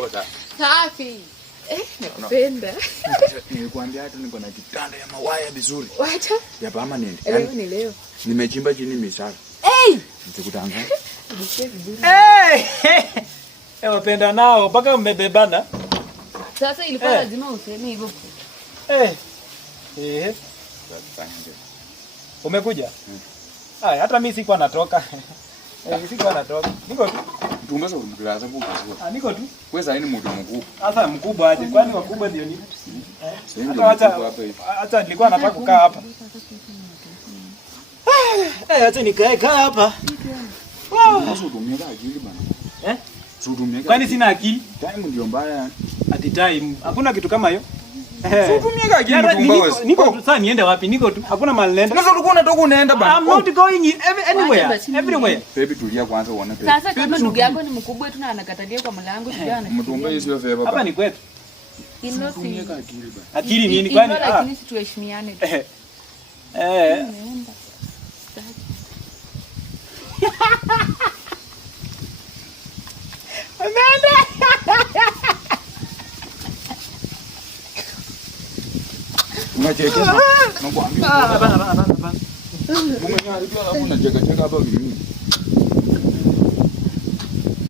Mambo safi. Safi. Nakupenda. Nilikwambia hata niko na kitanda ya mawaya vizuri. Wacha. Ya permanent. Leo ni leo. Nimechimba chini misara. Nitakutanga. Wapenda nao mpaka mmebebana. Sasa ilikuwa lazima useme hivyo. Umekuja? Hata mimi sikuwa natoka. Sikuwa natoka. Niko tu. Tumbasa unatulaza mbugu. Niko tu. Wewe sasa ni mtu mkubwa. Sasa mkubwa aje? Kwani wakubwa ndio nini? Hata nilikuwa nataka kukaa hapa. Acha nikae hapa. Usutumia akili bana. Usutumia. Kwani sina akili? Time ndio mbaya. Ati time. Hakuna kitu kama hiyo. Usutumia akili mtumba wewe. Niko tu sasa niende wapi? Niko tu. Hakuna mahali naenda. Sasa ulikuwa unatoka unaenda bana. I'm not going anywhere. Everywhere. Baby tulia kwanza uone pesa. Sasa kama ndugu yako ni mkubwa tu na anakatalia kwa mlango kijana. Mtumba hiyo sio favor. Hapa ni kwetu. Usutumia akili bana. Akili nini kwani? Lakini situheshimiane tu. Unachekesha. Nakwambia. Bana. Umenyaribia alafu unacheka hapa mimi.